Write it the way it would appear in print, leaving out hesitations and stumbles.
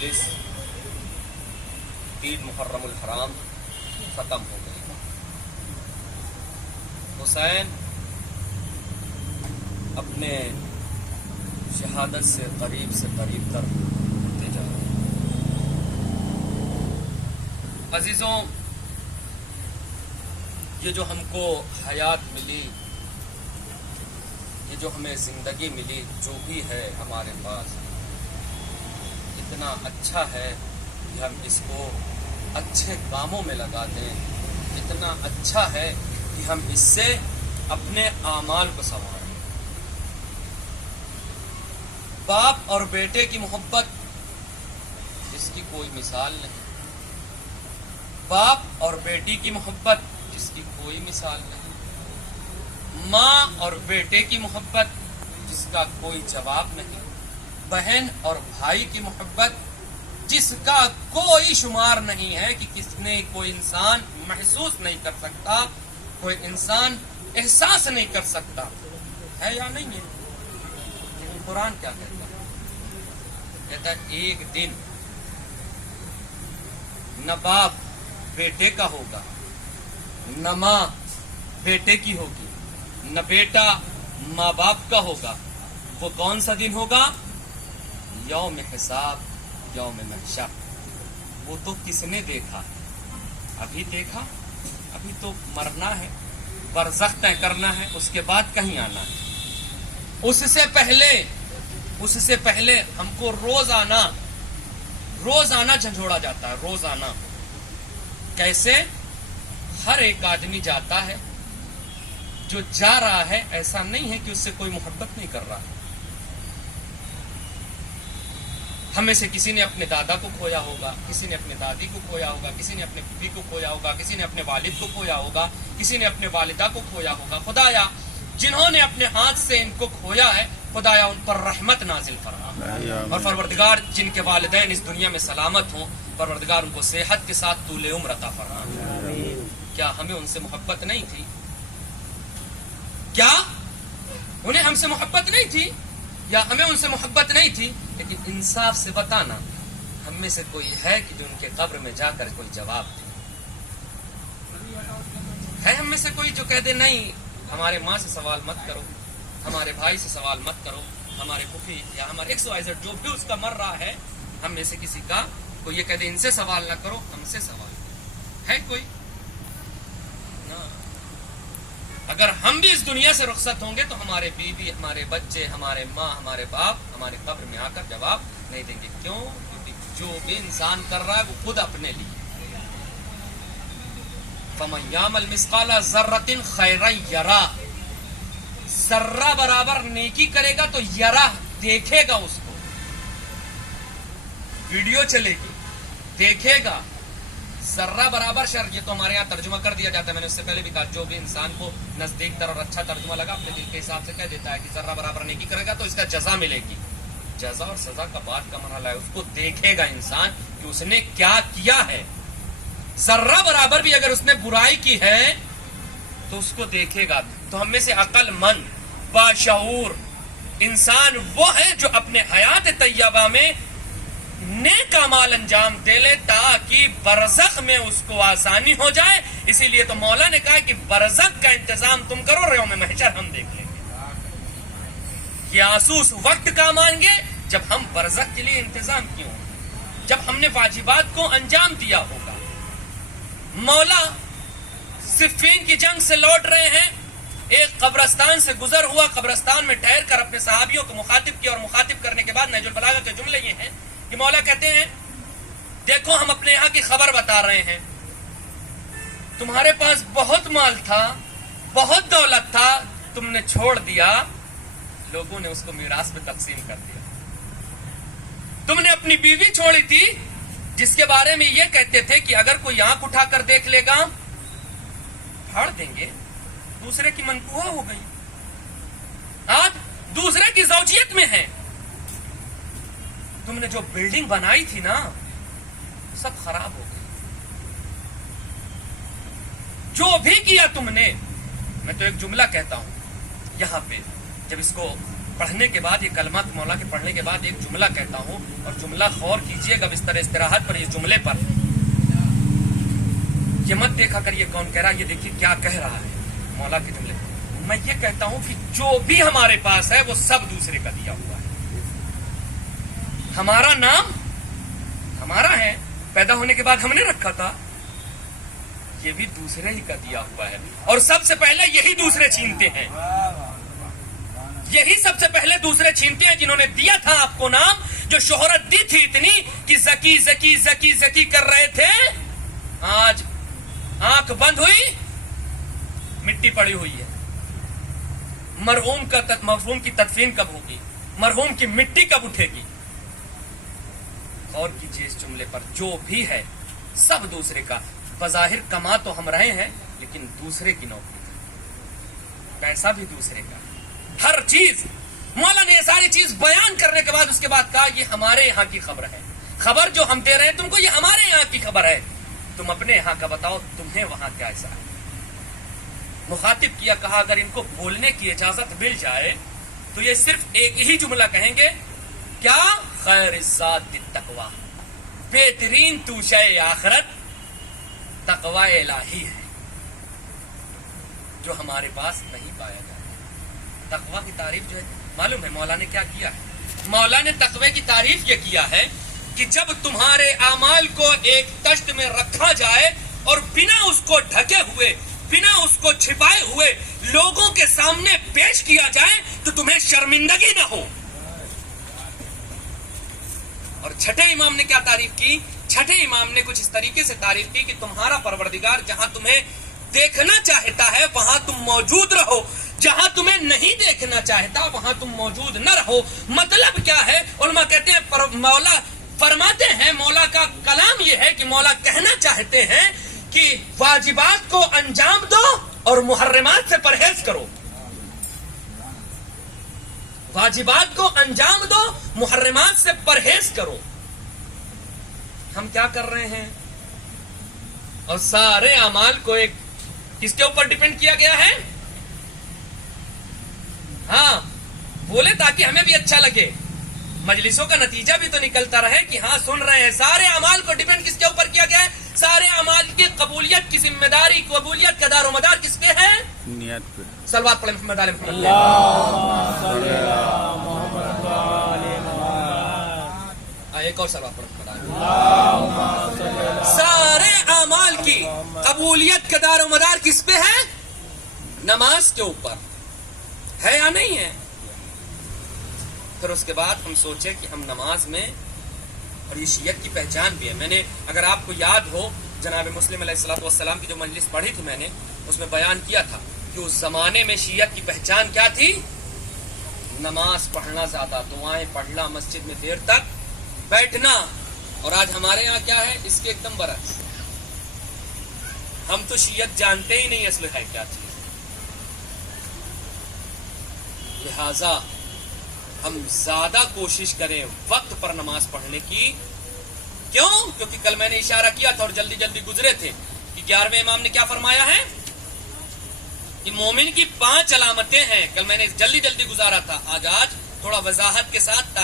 مجلس عید محرم الحرام ختم ہو گئی. حسین اپنے شہادت سے قریب تر ہوتے جا رہے ہیں. عزیزوں، یہ جو ہم کو حیات ملی، یہ جو ہمیں زندگی ملی، جو بھی ہے ہمارے پاس، اتنا اچھا ہے کہ ہم اس کو اچھے کاموں میں لگا دیں. اتنا اچھا ہے کہ ہم اس سے اپنے اعمال کو سنواریں. باپ اور بیٹے کی محبت جس کی کوئی مثال نہیں. باپ اور بیٹی کی محبت جس کی کوئی مثال نہیں. ماں اور بیٹے کی محبت جس کا کوئی جواب نہیں. بہن اور بھائی کی محبت جس کا کوئی شمار نہیں ہے کہ کس نے کوئی انسان محسوس نہیں کر سکتا، کوئی انسان احساس نہیں کر سکتا. ہے یا نہیں ہے؟ لیکن قرآن کیا کہتا ہے؟ کہتا ہے ایک دن نہ باپ بیٹے کا ہوگا، نہ ماں بیٹے کی ہوگی، نہ بیٹا ماں باپ کا ہوگا. وہ کون سا دن ہوگا؟ یوم حساب، یوم محشر. وہ تو کس نے دیکھا؟ ابھی دیکھا؟ ابھی تو مرنا ہے، برزخ طے کرنا ہے، اس کے بعد کہیں آنا ہے. اس سے پہلے ہم کو روزانہ جھنجھوڑا جاتا ہے. روزانہ کیسے؟ ہر ایک آدمی جاتا ہے. جو جا رہا ہے ایسا نہیں ہے کہ اس سے کوئی محبت نہیں کر رہا ہے. ہمیں سے کسی نے اپنے دادا کو کھویا ہوگا، کسی نے اپنے دادی کو کھویا ہوگا، کسی نے اپنے پھوپھی کو کھویا ہوگا، کسی نے اپنے والد کو کھویا ہوگا، کسی نے اپنے والدہ کو کھویا ہوگا. خدایا جنہوں نے اپنے ہاتھ سے ان کو کھویا ہے، خدایا ان پر رحمت نازل فرما. اور پروردگار جن کے والدین اس دنیا میں سلامت ہوں، پروردگار ان کو صحت کے ساتھ طول عمر عطا فرما. کیا ہمیں ان سے محبت نہیں تھی؟ کیا انہیں ہم سے محبت نہیں تھی؟ یا ہمیں ان سے محبت نہیں تھی؟ لیکن انصاف سے بتانا، ہم میں سے کوئی ہے کہ جو ان کے قبر میں جا کر کوئی جواب دے؟ ہے ہم میں سے کوئی جو کہہ دے نہیں ہمارے ماں سے سوال مت کرو، ہمارے بھائی سے سوال مت کرو، ہمارے پھوپھی یا ہمارے XYZ جو بھی اس کا مر رہا ہے، ہم میں سے کسی کا کوئی یہ کہہ دے ان سے سوال نہ کرو، ہم سے سوال ہے کوئی؟ اگر ہم بھی اس دنیا سے رخصت ہوں گے تو ہمارے بیوی، ہمارے بچے، ہمارے ماں، ہمارے باپ ہمارے قبر میں آ کر جواب نہیں دیں گے. کیوں؟ کیونکہ جو بھی انسان کر رہا ہے وہ خود اپنے لیے. فَمَن يَعْمَلْ مِثْقَالَ ذَرَّةٍ خَيْرًا يَرَهُ. ذرہ برابر نیکی کرے گا تو یرا دیکھے گا، اس کو ویڈیو چلے گی، دیکھے گا. ذرہ برابر شر، یہ تو ہمارے یہاں ترجمہ کر دیا جاتا ہے. میں نے اس سے پہلے بھی کہا، جو بھی انسان کو نزدیک تر اور اچھا ترجمہ لگا اپنے دل کے حساب سے کہہ دیتا ہے کہ ذرہ برابر نیکی کرے گا تو اس کا جزا ملے گی. جزا اور سزا کا بات کا مرحلہ ہے. اس کو دیکھے گا انسان کہ اس نے کیا کیا ہے. ذرہ برابر بھی اگر اس نے برائی کی ہے تو اس کو دیکھے گا. تو ہم میں سے عقل مند، باشعور انسان وہ ہے جو اپنے حیات طیبہ میں نیک اعمال انجام دے لے تاکہ برزخ میں اس کو آسانی ہو جائے. اسی لیے تو مولا نے کہا کہ برزخ کا انتظام تم کرو، یوم محشر ہم دیکھ لیں گے. یہ آنسو اس وقت کام آئیں گے جب ہم برزخ کے لیے انتظام کیے ہوں، جب ہم نے واجبات کو انجام دیا ہوگا. مولا صفین کی جنگ سے لوٹ رہے ہیں، ایک قبرستان سے گزر ہوا، قبرستان میں ٹھہر کر اپنے صحابیوں کو مخاطب کیا، اور مخاطب کرنے کے بعد نہج البلاغہ کے جملے یہ ہیں کہ مولا کہتے ہیں دیکھو ہم اپنے یہاں کی خبر بتا رہے ہیں، تمہارے پاس بہت مال تھا، بہت دولت تھا، تم نے چھوڑ دیا، لوگوں نے اس کو میراث میں تقسیم کر دیا. تم نے اپنی بیوی چھوڑی تھی جس کے بارے میں یہ کہتے تھے کہ اگر کوئی آنکھ اٹھا کر دیکھ لے گا پھاڑ دیں گے. دوسرے کی منقوہ ہو گئی، آج دوسرے کی زوجیت میں ہے. تم نے جو بلڈنگ بنائی تھی نا سب خراب ہو گئی. جو بھی کیا تم نے، میں تو ایک جملہ کہتا ہوں یہاں پہ، جب اس کو پڑھنے کے بعد یہ کلمہ مولا کے پڑھنے کے بعد ایک جملہ کہتا ہوں، اور جملہ غور کیجئے گا بستر استراحت پر، اس جملے پر یہ مت دیکھا کر یہ کون کہہ رہا ہے، یہ دیکھیے کیا کہہ رہا ہے مولا کے جملے. میں یہ کہتا ہوں کہ جو بھی ہمارے پاس ہے وہ سب دوسرے کا دیا ہوا ہے. ہمارا نام ہمارا ہے، پیدا ہونے کے بعد ہم نے رکھا تھا، یہ بھی دوسرے ہی کا دیا ہوا ہے، اور سب سے پہلے یہی دوسرے چھینتے ہیں. یہی سب سے پہلے دوسرے چھینتے ہیں جنہوں نے دیا تھا آپ کو نام، جو شہرت دی تھی اتنی کہ زکی زکی زکی زکی کر رہے تھے، آج آنکھ بند ہوئی مٹی پڑی ہوئی ہے. مرحوم کی تدفین کب ہوگی؟ مرحوم کی مٹی کب اٹھے گی؟ غور کیجئے اس جملے پر، جو بھی ہے سب دوسرے کا. بظاہر کما تو ہم رہے ہیں لیکن دوسرے کی نوکری کا، پیسہ بھی دوسرے کا، ہر چیز. مولا نے یہ ساری چیز بیان کرنے کے بعد اس کے بعد کہا یہ ہمارے یہاں کی خبر ہے، خبر جو ہم دے رہے ہیں تم کو یہ ہمارے یہاں کی خبر ہے، تم اپنے یہاں کا بتاؤ تمہیں وہاں کیا ایسا ہے. مخاطب کیا، کہا اگر ان کو بولنے کی اجازت مل جائے تو یہ صرف ایک ہی جملہ کہیں گے، کیا؟ خیر الذات التقوی، بہترین توشہ آخرت تقوی الہی ہے، جو ہمارے پاس نہیں پایا جاتا. تقوی کی تعریف جو ہے معلوم ہے مولا نے کیا کیا ہے؟ مولا نے تقوی کی تعریف یہ کیا ہے کہ جب تمہارے اعمال کو ایک تشت میں رکھا جائے اور بنا اس کو ڈھکے ہوئے، بنا اس کو چھپائے ہوئے لوگوں کے سامنے پیش کیا جائے تو تمہیں شرمندگی نہ ہو. اور چھٹے امام نے کیا تعریف کی؟ چھٹے امام نے کچھ اس طریقے سے تعریف کی کہ تمہارا پروردگار جہاں تمہیں دیکھنا چاہتا ہے وہاں تم موجود رہو، جہاں تمہیں نہیں دیکھنا چاہتا وہاں تم موجود نہ رہو. مطلب کیا ہے؟ علماء کہتے ہیں، مولا فرماتے ہیں، مولا کا کلام یہ ہے کہ مولا کہنا چاہتے ہیں کہ واجبات کو انجام دو اور محرمات سے پرہیز کرو. واجبات کو انجام دو، محرمات سے پرہیز کرو. ہم کیا کر رہے ہیں؟ اور سارے اعمال کو ایک کس کے اوپر ڈیپینڈ کیا گیا ہے؟ ہاں بولے تاکہ ہمیں بھی اچھا لگے، مجلسوں کا نتیجہ بھی تو نکلتا رہے کہ ہاں سن رہے ہیں. سارے اعمال کو ڈیپینڈ کس کے اوپر کیا گیا ہے؟ سارے اعمال کی قبولیت کی ذمہ داری، قبولیت کا دار و مدار کس پہ ہے؟ نیت پہ. صلوات پڑھیں محمد علیہ محمد. ایک اور صلوات پڑھیں. سارے اعمال کی قبولیت کا دار و مدار کس پہ ہے؟ نماز کے اوپر ہے یا نہیں ہے؟ پھر اس کے بعد ہم سوچیں کہ ہم نماز میں، اور یہ شیعت کی پہچان بھی ہے. میں نے اگر آپ کو یاد ہو جناب مسلم علیہ الصلوۃ والسلام کی جو مجلس پڑھی تھی میں نے، اس میں بیان کیا تھا کہ اس زمانے میں شیعت کی پہچان کیا تھی؟ نماز پڑھنا زیادہ، دعائیں پڑھنا، مسجد میں دیر تک بیٹھنا. اور آج ہمارے یہاں کیا ہے؟ اس کے ایک دم برعکس. ہم تو شیعت جانتے ہی نہیں اصل ہے کیا چیز. لہذا ہم زیادہ کوشش کریں وقت پر نماز پڑھنے کی. کیوں؟ کیونکہ کل میں نے اشارہ کیا تھا اور جلدی جلدی گزرے تھے کہ 11ویں امام نے کیا فرمایا ہے کہ مومن کی 5 علامتیں ہیں. کل میں نے جلدی جلدی گزارا تھا، آج تھوڑا وضاحت کے ساتھ